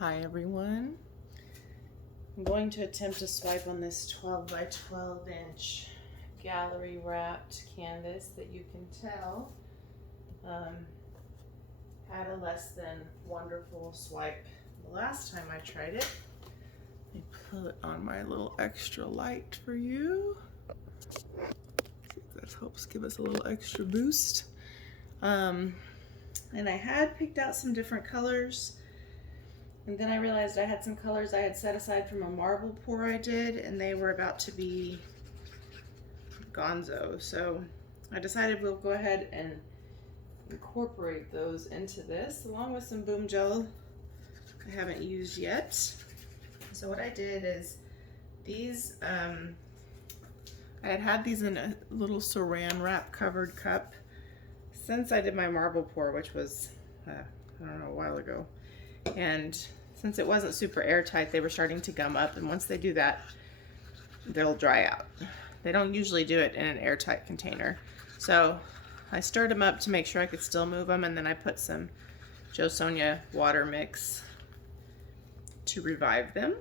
Hi everyone. I'm going to attempt to swipe on this 12 by 12 inch gallery wrapped canvas that you can tell had a less than wonderful swipe the last time I tried it. Let me put on my little extra light for you. See if that helps give us a little extra boost. And I had picked out some different colors. And then I realized I had some colors I had set aside from a marble pour I did, and they were about to be gonzo. So I decided we'll go ahead and incorporate those into this, along with some boom gel I haven't used yet. So what I did is these, I had these in a little saran wrap covered cup since I did my marble pour, which was, I don't know, a while ago. And since it wasn't super airtight, they were starting to gum up, and once they do that, they'll dry out. They don't usually do it in an airtight container. So I stirred them up to make sure I could still move them, and then I put some Jo Sonja water mix to revive them.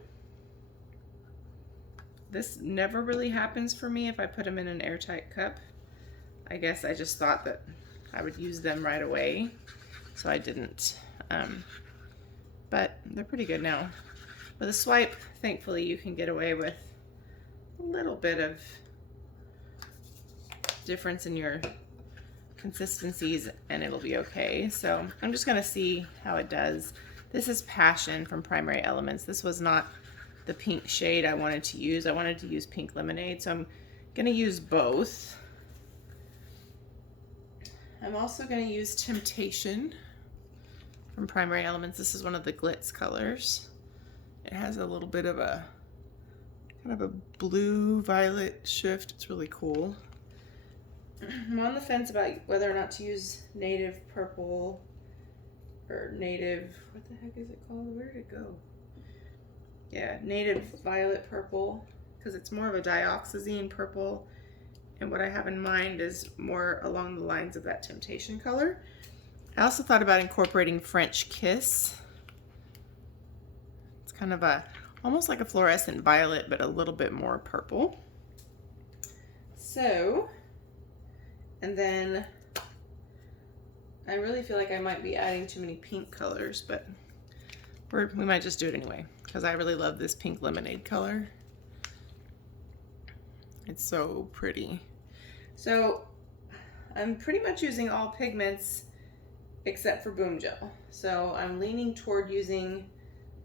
This never really happens for me if I put them in an airtight cup. I guess I just thought that I would use them right away, so I didn't. But they're pretty good now. With a swipe, thankfully, you can get away with a little bit of difference in your consistencies and it'll be okay. So I'm just gonna see how it does. This is Passion from Primary Elements. This was not the pink shade I wanted to use. I wanted to use Pink Lemonade, so I'm gonna use both. I'm also gonna use Temptation from Primary Elements. This is one of the glitz colors. It has a little bit of a kind of a blue violet shift. It's really cool. I'm on the fence about whether or not to use Native Purple or Native, what the heck is it called? Where did it go? Yeah, Native Violet Purple, because it's more of a dioxazine purple, and what I have in mind is more along the lines of that Temptation color. I also thought about incorporating French Kiss. It's kind of almost like a fluorescent violet, but a little bit more purple. So, and then I really feel like I might be adding too many pink colors, but we might just do it anyway, because I really love this Pink Lemonade color. It's so pretty. So I'm pretty much using all pigments except for boom gel. So I'm leaning toward using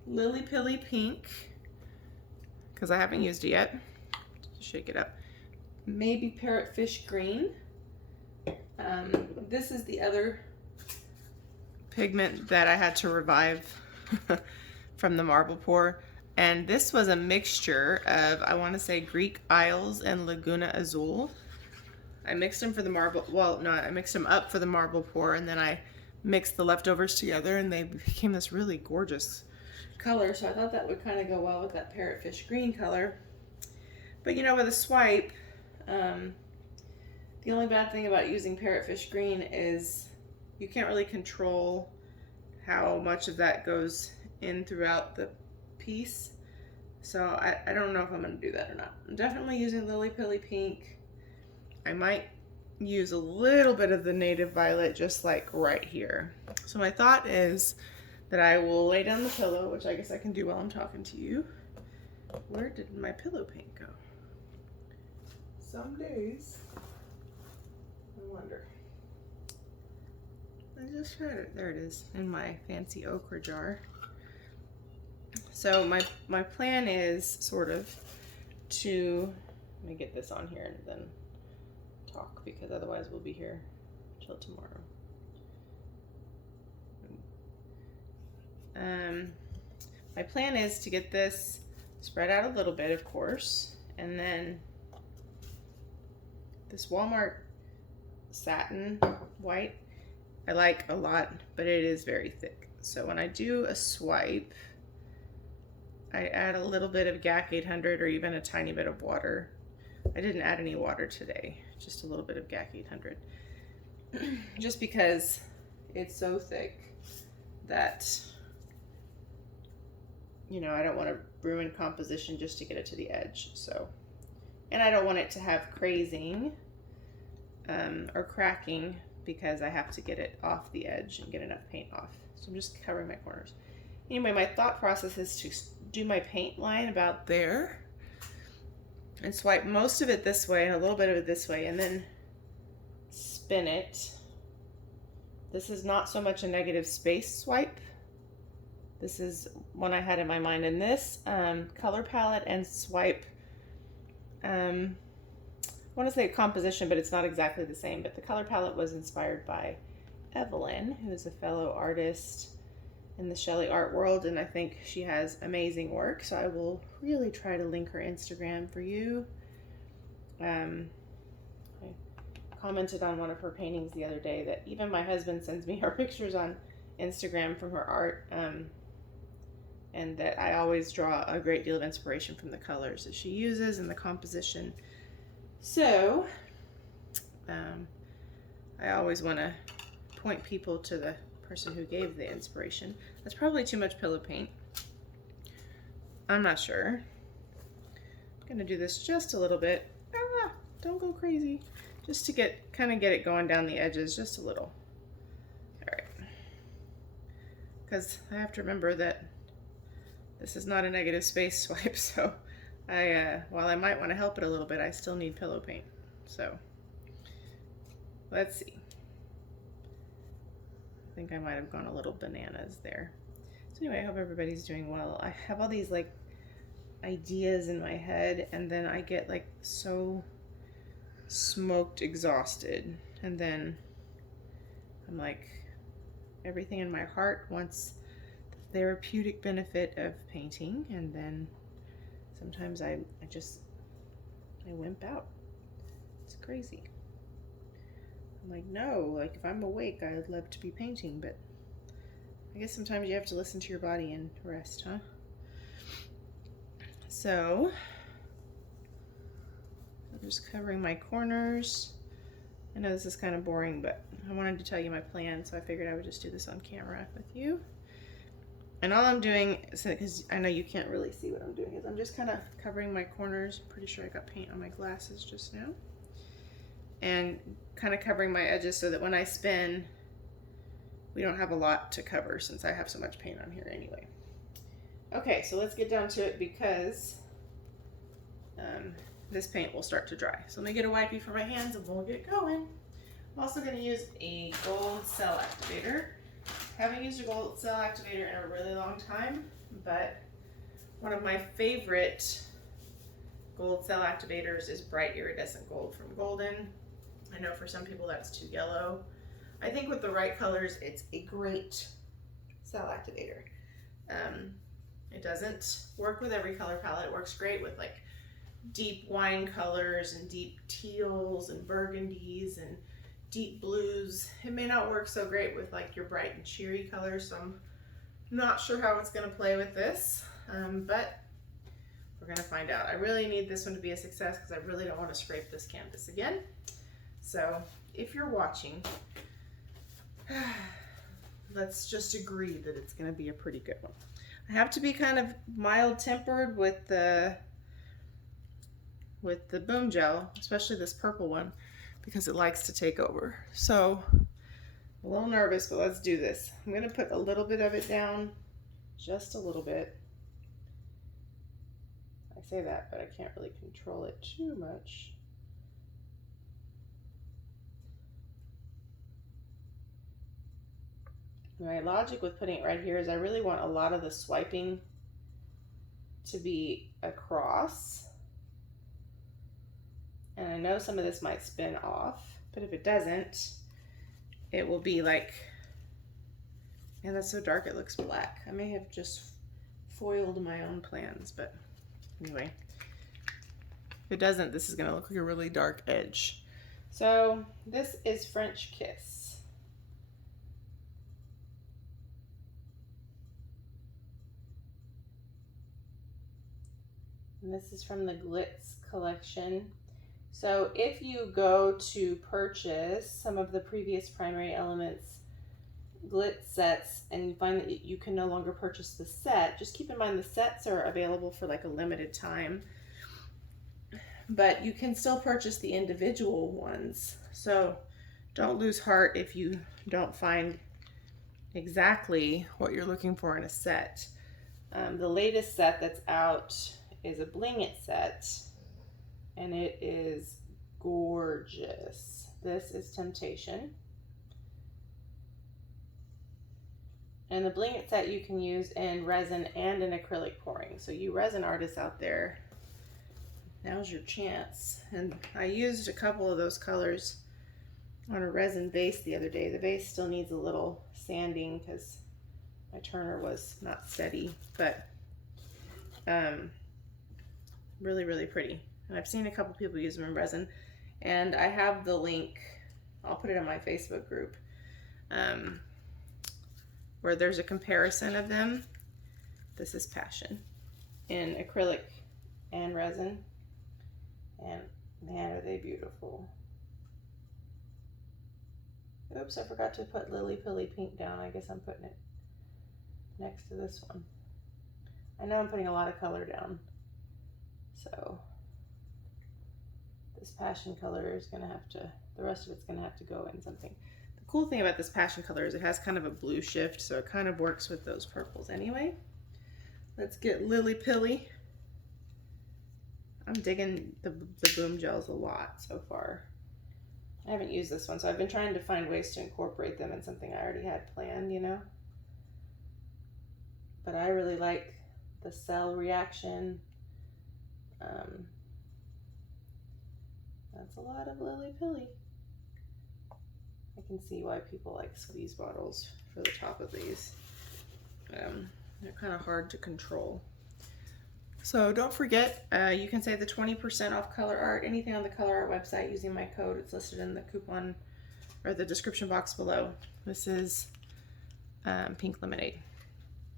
Lily Pily Pink, because I haven't used it yet. Just shake it up. Maybe Parrotfish Green. This is the other pigment that I had to revive from the marble pour. And this was a mixture of, I want to say, Greek Isles and Laguna Azul. I mixed them for the marble, well, no, I mixed them up for the marble pour, and then I mixed the leftovers together, and they became this really gorgeous color. So I thought that would kind of go well with that Parrotfish Green color. But you know, with a swipe, the only bad thing about using Parrotfish Green is you can't really control how much of that goes in throughout the piece. So I don't know if I'm going to do that or not. I'm definitely using Lily Pily Pink. I might use a little bit of the Native Violet just like right here. So my thought is that I will lay down the pillow, which I guess I can do while I'm talking to you. Where did my pillow paint go? Some days I wonder. I just tried it. There it is in my fancy okra jar. So my plan is sort of to, let me get this on here and then talk, because otherwise we'll be here till tomorrow. My plan is to get this spread out a little bit, of course, and then this Walmart satin white I like a lot, but it is very thick. So when I do a swipe, I add a little bit of GAC 800 or even a tiny bit of water. I didn't add any water today, just a little bit of GAC 800. Just because it's so thick that you know, I don't want to ruin composition just to get it to the edge. So, and I don't want it to have crazing or cracking because I have to get it off the edge and get enough paint off. So I'm just covering my corners. Anyway, my thought process is to do my paint line about there and swipe most of it this way and a little bit of it this way and then spin it. This is not so much a negative space swipe. This is one I had in my mind. And this color palette and swipe, I want to say composition, but it's not exactly the same. But the color palette was inspired by Evelyn, who is a fellow artist in the Sheleeart world, and I think she has amazing work. So I will really try to link her Instagram for you. I commented on one of her paintings the other day that even my husband sends me her pictures on Instagram from her art, and that I always draw a great deal of inspiration from the colors that she uses and the composition. So I always want to point people to the person who gave the inspiration. That's probably too much pillow paint. I'm not sure. I'm gonna do this just a little bit. Don't go crazy. Just to kind of get it going down the edges just a little. All right. Because I have to remember that this is not a negative space swipe, so while I might want to help it a little bit, I still need pillow paint. So let's see. I think I might have gone a little bananas there. So anyway, I hope everybody's doing well. I have all these like ideas in my head, and then I get like so smoked exhausted, and then I'm like, everything in my heart wants the therapeutic benefit of painting, and then sometimes I wimp out. It's crazy. I'm like, no, like if I'm awake I'd love to be painting, but I guess sometimes you have to listen to your body and rest, huh? So I'm just covering my corners. I know this is kind of boring, but I wanted to tell you my plan, so I figured I would just do this on camera with you. And all I'm doing, because I know you can't really see what I'm doing, is I'm just kind of covering my corners. I'm pretty sure I got paint on my glasses just now. And kind of covering my edges so that when I spin, we don't have a lot to cover since I have so much paint on here anyway. Okay, so let's get down to it because this paint will start to dry. So let me get a wipey for my hands and we'll get going. I'm also going to use a gold cell activator. I haven't used a gold cell activator in a really long time, but one of my favorite gold cell activators is bright iridescent gold from Golden. I know for some people that's too yellow. I think with the right colors, it's a great cell activator. It doesn't work with every color palette. It works great with like deep wine colors and deep teals and burgundies and deep blues. It may not work so great with like your bright and cheery colors, so I'm not sure how it's going to play with this, but we're going to find out. I really need this one to be a success because I really don't want to scrape this canvas again. So if you're watching, let's just agree that it's going to be a pretty good one. I have to be kind of mild tempered with the boom gel, especially this purple one, because it likes to take over. So I'm a little nervous, but let's do this. I'm going to put a little bit of it down, just a little bit. I say that, but I can't really control it too much. My logic with putting it right here is I really want a lot of the swiping to be across. And I know some of this might spin off, but if it doesn't, it will be like, and that's so dark it looks black. I may have just foiled my own plans, but anyway, if it doesn't, this is gonna look like a really dark edge. So this is French Kiss. And this is from the Glitz collection. So if you go to purchase some of the previous primary elements glitz sets and you find that you can no longer purchase the set, just keep in mind the sets are available for like a limited time, but you can still purchase the individual ones. So don't lose heart if you don't find exactly what you're looking for in a set. The latest set that's out is a Bling It set, and it is gorgeous. This is Temptation. And the Bling It set you can use in resin and in acrylic pouring. So you resin artists out there, now's your chance. And I used a couple of those colors on a resin base the other day. The base still needs a little sanding because my turner was not steady, but really, really pretty. And I've seen a couple people use them in resin, and I have the link, I'll put it in my Facebook group, where there's a comparison of them. This is Passion in acrylic and resin, and man, are they beautiful. Oops, I forgot to put Lily Pily Pink down. I guess I'm putting it next to this one. I know I'm putting a lot of color down, so this Passion color is gonna have to, the rest of it's gonna have to go in something. The cool thing about this Passion color is it has kind of a blue shift, so it kind of works with those purples anyway. Let's get Lily Pily. I'm digging the boom gels a lot so far. I haven't used this one, so I've been trying to find ways to incorporate them in something I already had planned, you know. But I really like the cell reaction. That's a lot of Lily Pily. I can see why people like squeeze bottles for the top of these. They're kind of hard to control. So don't forget, you can save the 20% off Colourarte, anything on the Colourarte website using my code. It's listed in the coupon or the description box below. This is Pink Lemonade,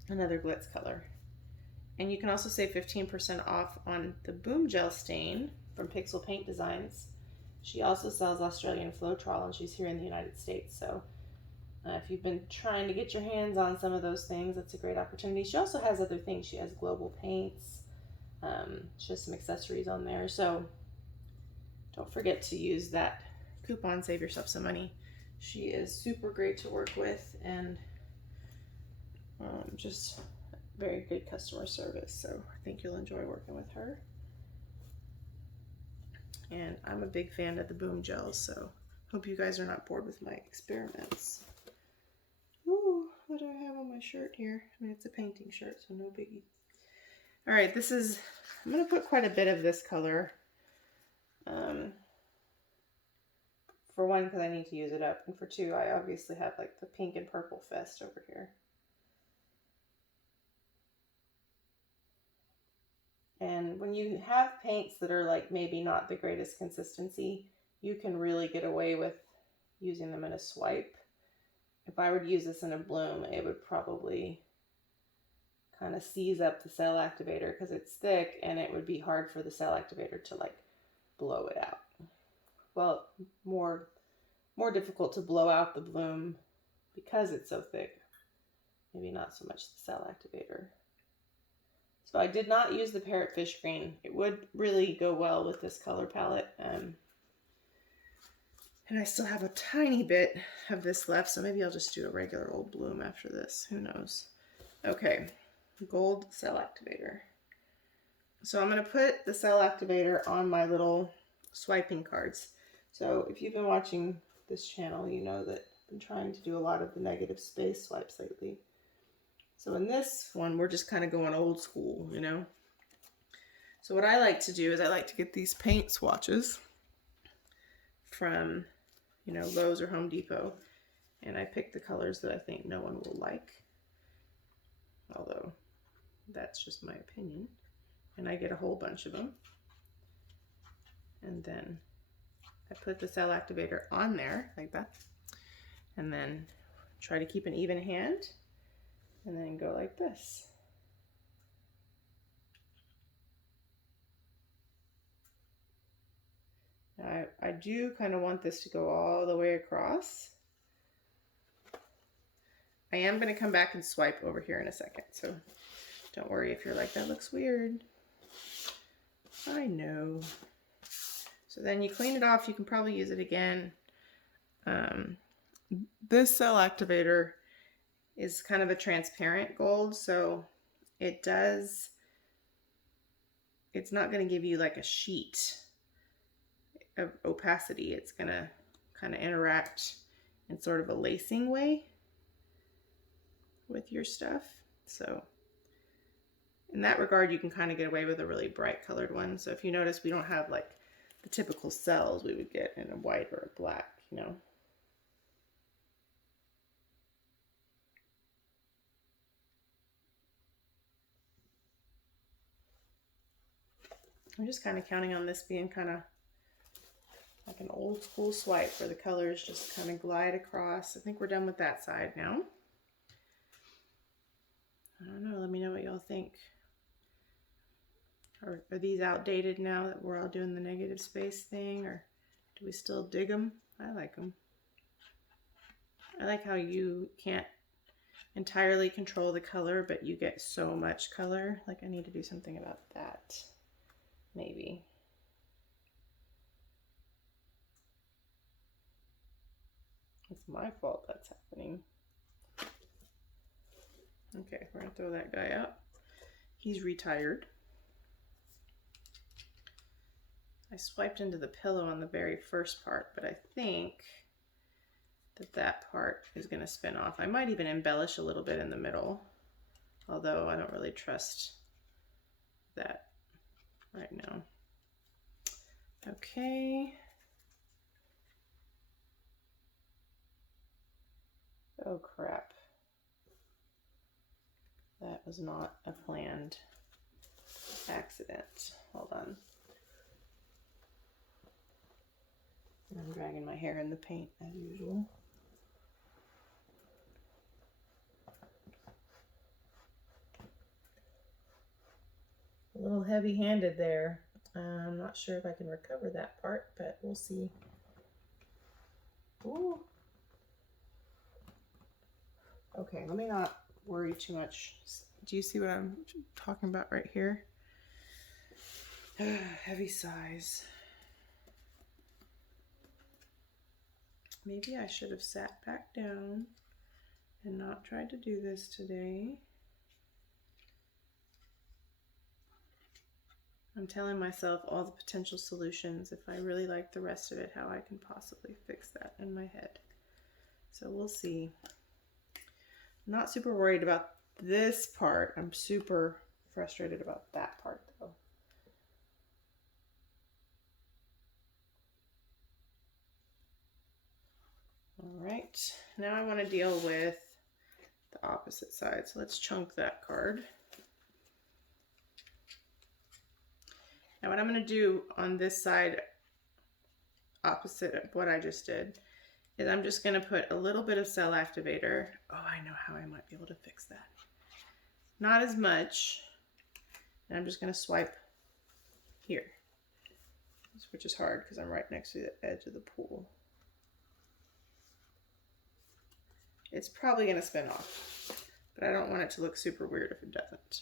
another glitz color. And you can also save 15% off on the Boom Gel Stain from Pixel Paint Designs. She also sells Australian Floetrol, and she's here in the United States. So if you've been trying to get your hands on some of those things, that's a great opportunity. She also has other things. She has global paints. She has some accessories on there. So don't forget to use that coupon, save yourself some money. She is super great to work with, and just very good customer service. So I think you'll enjoy working with her. And I'm a big fan of the Boom Gels, so hope you guys are not bored with my experiments. Ooh, what do I have on my shirt here? I mean, it's a painting shirt, so no biggie. All right, this is, I'm going to put quite a bit of this color. For one, because I need to use it up. And for two, I obviously have like the pink and purple fest over here. And when you have paints that are like maybe not the greatest consistency, you can really get away with using them in a swipe. If I were to use this in a bloom, it would probably kind of seize up the cell activator because it's thick, and it would be hard for the cell activator to like blow it out. Well, more difficult to blow out the bloom because it's so thick. Maybe not so much the cell activator. So I did not use the Parrotfish Green. It would really go well with this color palette. And I still have a tiny bit of this left, so maybe I'll just do a regular old bloom after this. Who knows? Okay, gold cell activator. So I'm going to put the cell activator on my little swiping cards. So if you've been watching this channel, you know that I've been trying to do a lot of the negative space swipes lately. So in this one, we're just kind of going old school, you know. So what I like to do is I like to get these paint swatches from, you know, Lowe's or Home Depot. And I pick the colors that I think no one will like. Although that's just my opinion. And I get a whole bunch of them. And then I put the cell activator on there like that. And then try to keep an even hand. And then go like this. Now I do kind of want this to go all the way across. I am going to come back and swipe over here in a second. So don't worry if you're like, that looks weird. I know. So then you clean it off. You can probably use it again. This cell activator is kind of a transparent gold. So it's not going to give you like a sheet of opacity. It's going to kind of interact in sort of a lacing way with your stuff. So in that regard, you can kind of get away with a really bright colored one. So if you notice, we don't have like the typical cells we would get in a white or a black, you know. I'm just kind of counting on this being kind of like an old school swipe where the colors just kind of glide across. I think we're done with that side now. I don't know, let me know what y'all think. Are these outdated now that we're all doing the negative space thing, or do we still dig them? I like them. I like how you can't entirely control the color, but you get so much color. Like I need to do something about that, maybe. It's my fault that's happening. Okay, we're gonna throw that guy out. He's retired. I swiped into the pillow on the very first part, but I think that part is gonna spin off. I might even embellish a little bit in the middle, although I don't really trust that right now. Okay. Oh crap. That was not a planned accident. Hold on. I'm dragging my hair in the paint as usual. A little heavy-handed there. I'm not sure if I can recover that part, but we'll see. Ooh. Okay, let me not worry too much. Do you see what I'm talking about right here? Heavy sighs. Maybe I should have sat back down and not tried to do this today. I'm telling myself all the potential solutions, if I really like the rest of it, how I can possibly fix that in my head. So we'll see. I'm not super worried about this part. I'm super frustrated about that part though. All right, now I want to deal with the opposite side. So let's chunk that card. Now what I'm going to do on this side, opposite of what I just did, is I'm just going to put a little bit of cell activator. Oh, I know how I might be able to fix that. Not as much. And I'm just going to swipe here, which is hard because I'm right next to the edge of the pool. It's probably going to spin off, but I don't want it to look super weird if it doesn't.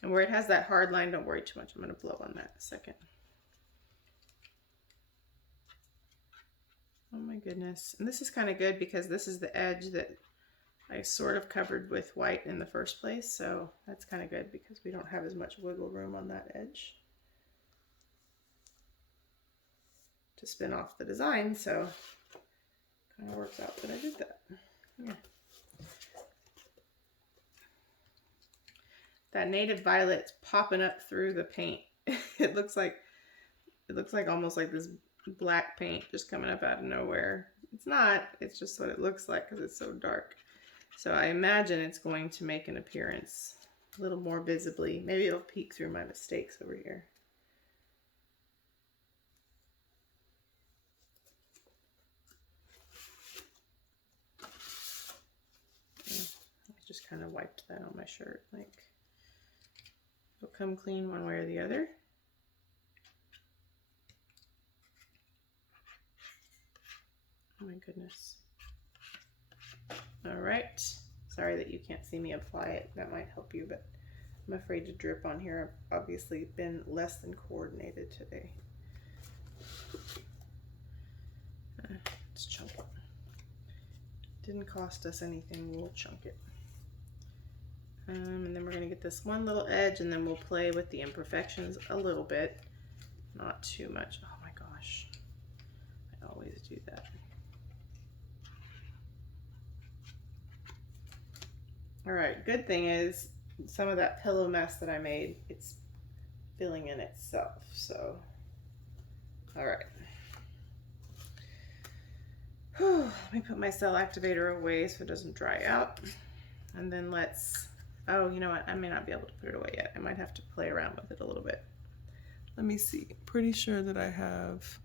And where it has that hard line, don't worry too much. I'm going to blow on that in a second. Oh my goodness. And this is kind of good because this is the edge that I sort of covered with white in the first place. So that's kind of good because we don't have as much wiggle room on that edge to spin off the design. So kind of works out that I did that. Yeah. That native violet's popping up through the paint. It looks like almost like this black paint just coming up out of nowhere. It's not, it's just what it looks like because it's so dark. So I imagine it's going to make an appearance a little more visibly. Maybe it'll peek through my mistakes over here. I just kind of wiped that on my shirt. Like, it'll come clean one way or the other. Oh my goodness. All right. Sorry that you can't see me apply it. That might help you, but I'm afraid to drip on here. I've obviously been less than coordinated today. Let's chunk it. Didn't cost us anything, we'll chunk it. And then we're gonna get this one little edge, and then we'll play with the imperfections a little bit. Not too much. Oh my gosh, I always do that. All right, good thing is some of that pillow mess that I made, it's filling in itself, so. All right. Whew, let me put my cell activator away so it doesn't dry out. And then let's, oh, you know what? I may not be able to put it away yet. I might have to play around with it a little bit. Let me see. Pretty sure that I have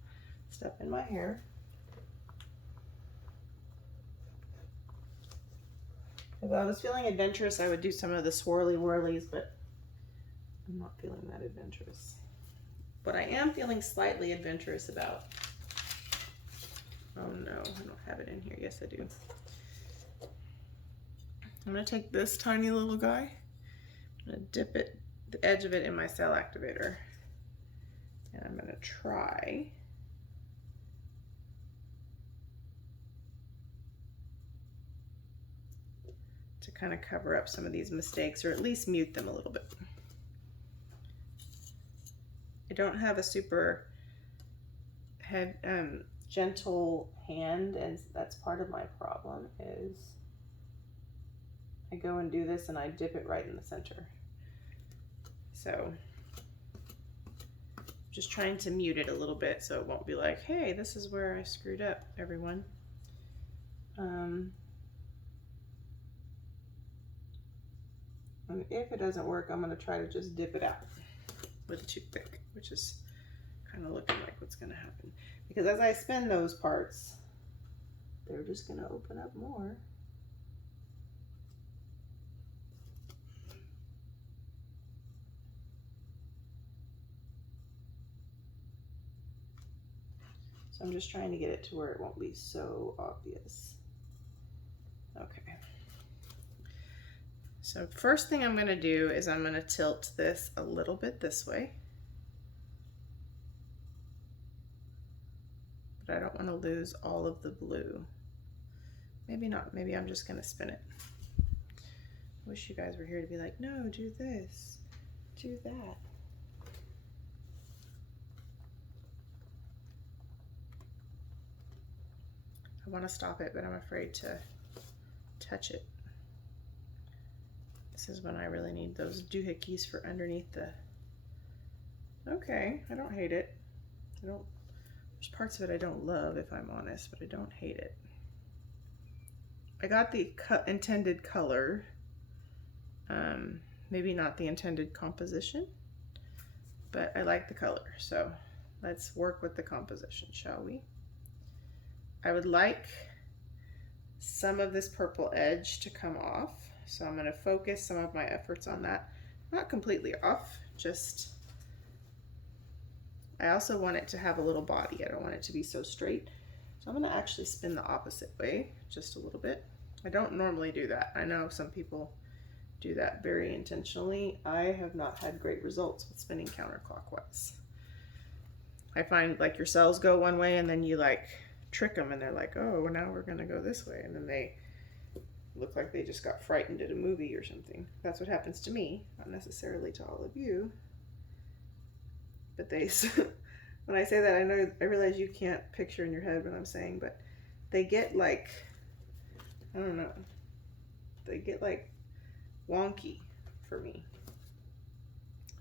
stuff in my hair. If I was feeling adventurous, I would do some of the swirly whirlies, but I'm not feeling that adventurous. What I am feeling slightly adventurous about, oh no, I don't have it in here. Yes, I do. I'm gonna take this tiny little guy, I'm gonna dip it, the edge of it in my cell activator, and I'm gonna try to kind of cover up some of these mistakes, or at least mute them a little bit. I don't have a super gentle hand, and that's part of my problem is I go and do this and I dip it right in the center. So just trying to mute it a little bit so it won't be like, hey, this is where I screwed up, everyone. And if it doesn't work, I'm gonna try to just dip it out with a toothpick, which is kind of looking like what's gonna happen. Because as I spin those parts, they're just gonna open up more. So I'm just trying to get it to where it won't be so obvious. Okay. So first thing I'm gonna do is I'm gonna tilt this a little bit this way. But I don't wanna lose all of the blue. Maybe not, maybe I'm just gonna spin it. I wish you guys were here to be like, no, do this, do that. I wanna stop it, but I'm afraid to touch it. This is when I really need those doohickeys for underneath the, okay, I don't hate it. There's parts of it I don't love, if I'm honest, but I don't hate it. I got the intended color, maybe not the intended composition, but I like the color. So let's work with the composition, shall we? I would like some of this purple edge to come off. So I'm gonna focus some of my efforts on that. Not completely off, just, I also want it to have a little body. I don't want it to be so straight. So I'm gonna actually spin the opposite way, just a little bit. I don't normally do that. I know some people do that very intentionally. I have not had great results with spinning counterclockwise. I find like your cells go one way and then you like trick them and they're like, oh, now we're gonna go this way. And then they look like they just got frightened at a movie or something. That's what happens to me, not necessarily to all of you. But they, when I say that, I realize you can't picture in your head what I'm saying, but they get like, I don't know, they get like wonky for me.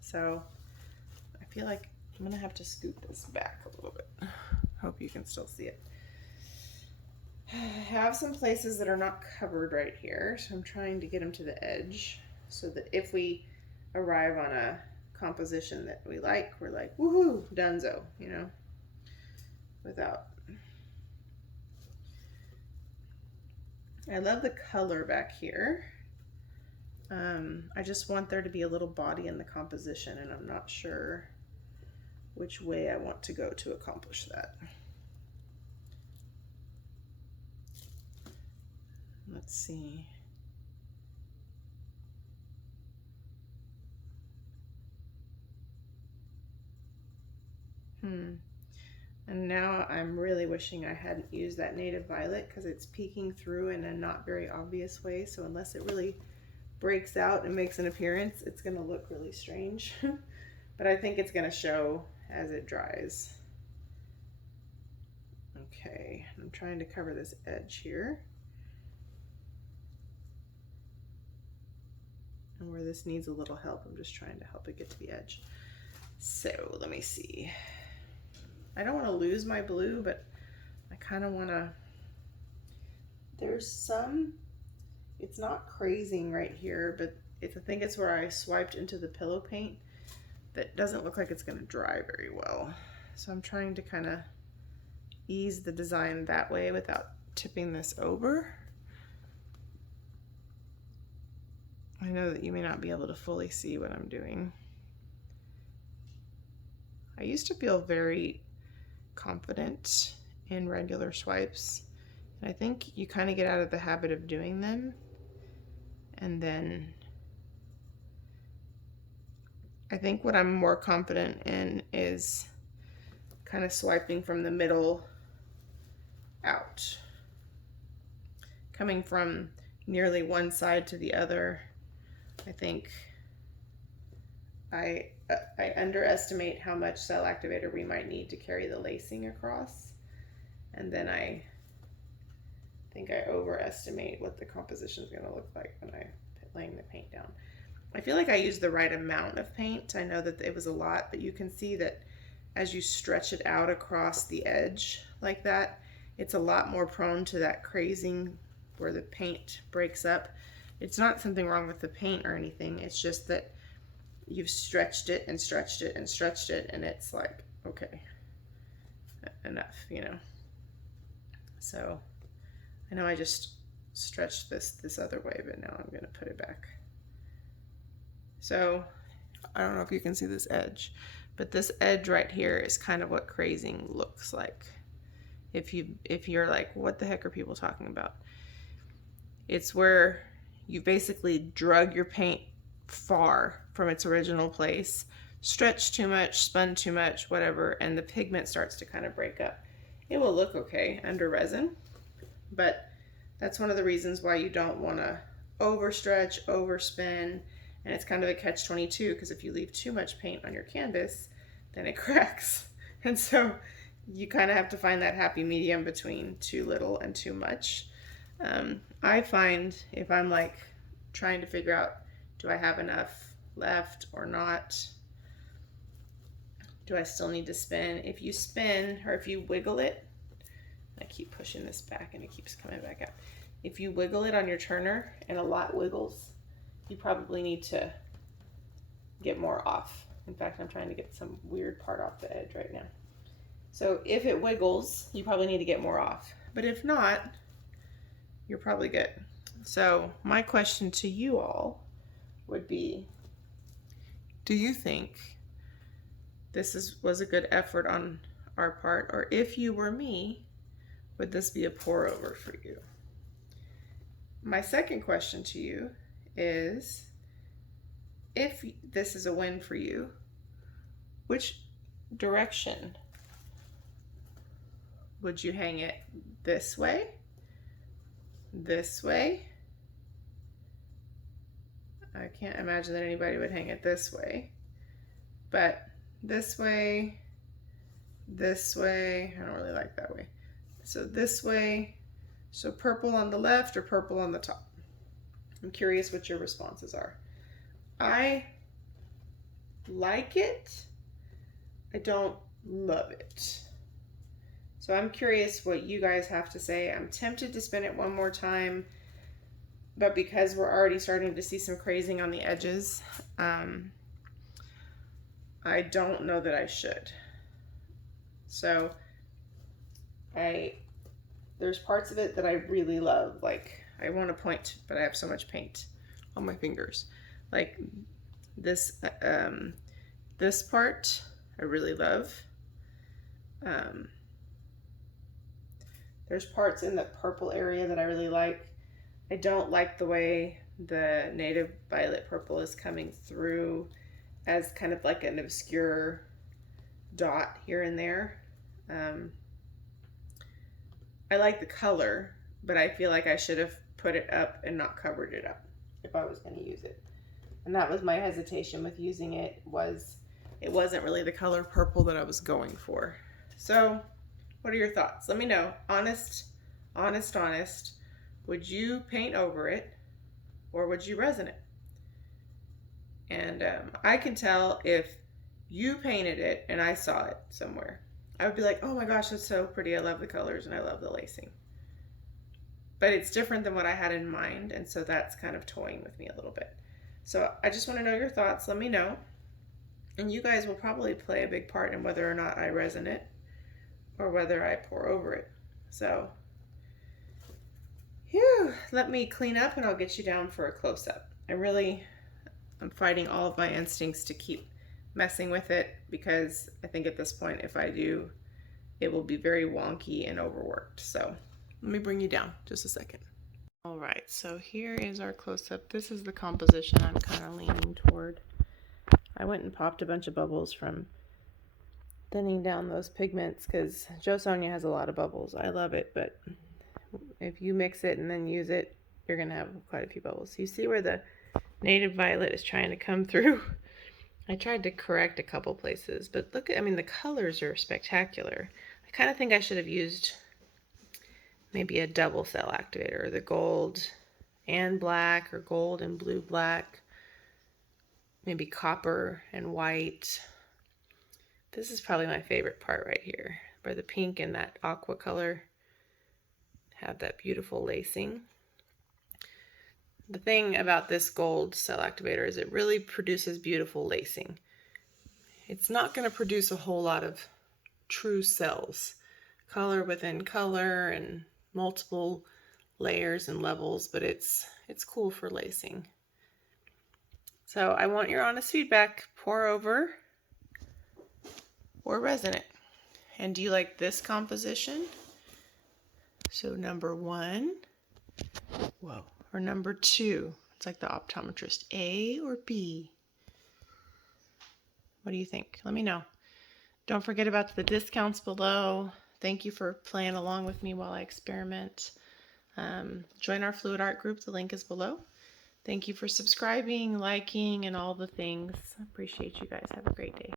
So I feel like I'm gonna have to scoot this back a little bit. Hope you can still see it. I have some places that are not covered right here, so I'm trying to get them to the edge so that if we arrive on a composition that we like, we're like, woohoo, donezo, you know, without. I love the color back here. I just want there to be a little body in the composition, and I'm not sure which way I want to go to accomplish that. Let's see. And now I'm really wishing I hadn't used that native violet because it's peeking through in a not very obvious way. So unless it really breaks out and makes an appearance, it's going to look really strange. But I think it's going to show as it dries. Okay, I'm trying to cover this edge here. And where this needs a little help, I'm just trying to help it get to the edge. So let me see. I don't want to lose my blue, but I kind of want to, there's some, it's not crazing right here, but I think it's where I swiped into the pillow paint that doesn't look like it's going to dry very well. So I'm trying to kind of ease the design that way without tipping this over. I know that you may not be able to fully see what I'm doing. I used to feel very confident in regular swipes, and I think you kind of get out of the habit of doing them, and then I think what I'm more confident in is kind of swiping from the middle out, coming from nearly one side to the other. I think I underestimate how much cell activator we might need to carry the lacing across, and then I think I overestimate what the composition is going to look like when I laying the paint down. I feel like I used the right amount of paint. I know that it was a lot, but you can see that as you stretch it out across the edge like that, it's a lot more prone to that crazing where the paint breaks up. It's not something wrong with the paint or anything. It's just that you've stretched it and stretched it and stretched it, and it's like, okay, enough, you know. So I know I just stretched this other way, but now I'm going to put it back. So I don't know if you can see this edge, but this edge right here is kind of what crazing looks like. If you're like, what the heck are people talking about? It's where you basically drug your paint far from its original place, stretched too much, spun too much, whatever, and the pigment starts to kind of break up. It will look okay under resin, but that's one of the reasons why you don't want to overstretch, overspin, and it's kind of a catch-22, because if you leave too much paint on your canvas, then it cracks. And so you kind of have to find that happy medium between too little and too much. I find if I'm like trying to figure out, do I have enough left or not? Do I still need to spin? If you spin, or if you wiggle it, I keep pushing this back and it keeps coming back out. If you wiggle it on your turner and a lot wiggles, you probably need to get more off. In fact, I'm trying to get some weird part off the edge right now. So if it wiggles, you probably need to get more off. But if not, you're probably good. So my question to you all would be, do you think this was a good effort on our part? Or if you were me, would this be a pour over for you? My second question to you is, if this is a win for you, which direction would you hang it? This way? This way? I can't imagine that anybody would hang it this way, but this way, I don't really like that way. So this way, so purple on the left or purple on the top? I'm curious what your responses are. I like it. I don't love it. So I'm curious what you guys have to say. I'm tempted to spin it one more time, but because we're already starting to see some crazing on the edges, I don't know that I should. So there's parts of it that I really love. Like, I want to point, but I have so much paint on my fingers. Like this part I really love. There's parts in the purple area that I really like. I don't like the way the native violet purple is coming through as kind of like an obscure dot here and there. I like the color, but I feel like I should have put it up and not covered it up if I was going to use it. And that was my hesitation with using it, was it wasn't really the color purple that I was going for. So what are your thoughts? Let me know. Honest. Would you paint over it or would you resin it? And I can tell if you painted it and I saw it somewhere. I would be like, oh my gosh, that's so pretty. I love the colors and I love the lacing. But it's different than what I had in mind, and so that's kind of toying with me a little bit. So I just want to know your thoughts. Let me know. And you guys will probably play a big part in whether or not I resin it or whether I pour over it. So, let me clean up and I'll get you down for a close-up. I'm fighting all of my instincts to keep messing with it, because I think at this point, if I do, it will be very wonky and overworked. So let me bring you down just a second. All right, so here is our close-up. This is the composition I'm kind of leaning toward. I went and popped a bunch of bubbles from thinning down those pigments, because Jo Sonja has a lot of bubbles. I love it, but if you mix it and then use it, you're going to have quite a few bubbles. You see where the native violet is trying to come through? I tried to correct a couple places, but look at, the colors are spectacular. I kind of think I should have used maybe a double cell activator, the gold and black, or gold and blue black, maybe copper and white. This is probably my favorite part right here, where the pink and that aqua color have that beautiful lacing. The thing about this gold cell activator is it really produces beautiful lacing. It's not going to produce a whole lot of true cells, color within color and multiple layers and levels, but it's cool for lacing. So I want your honest feedback. Pour over or resin it. And do you like this composition? So number 1, whoa, or number 2. It's like the optometrist, A or B? What do you think? Let me know. Don't forget about the discounts below. Thank you for playing along with me while I experiment. Join our fluid art group. The link is below. Thank you for subscribing, liking, and all the things. I appreciate you guys. Have a great day.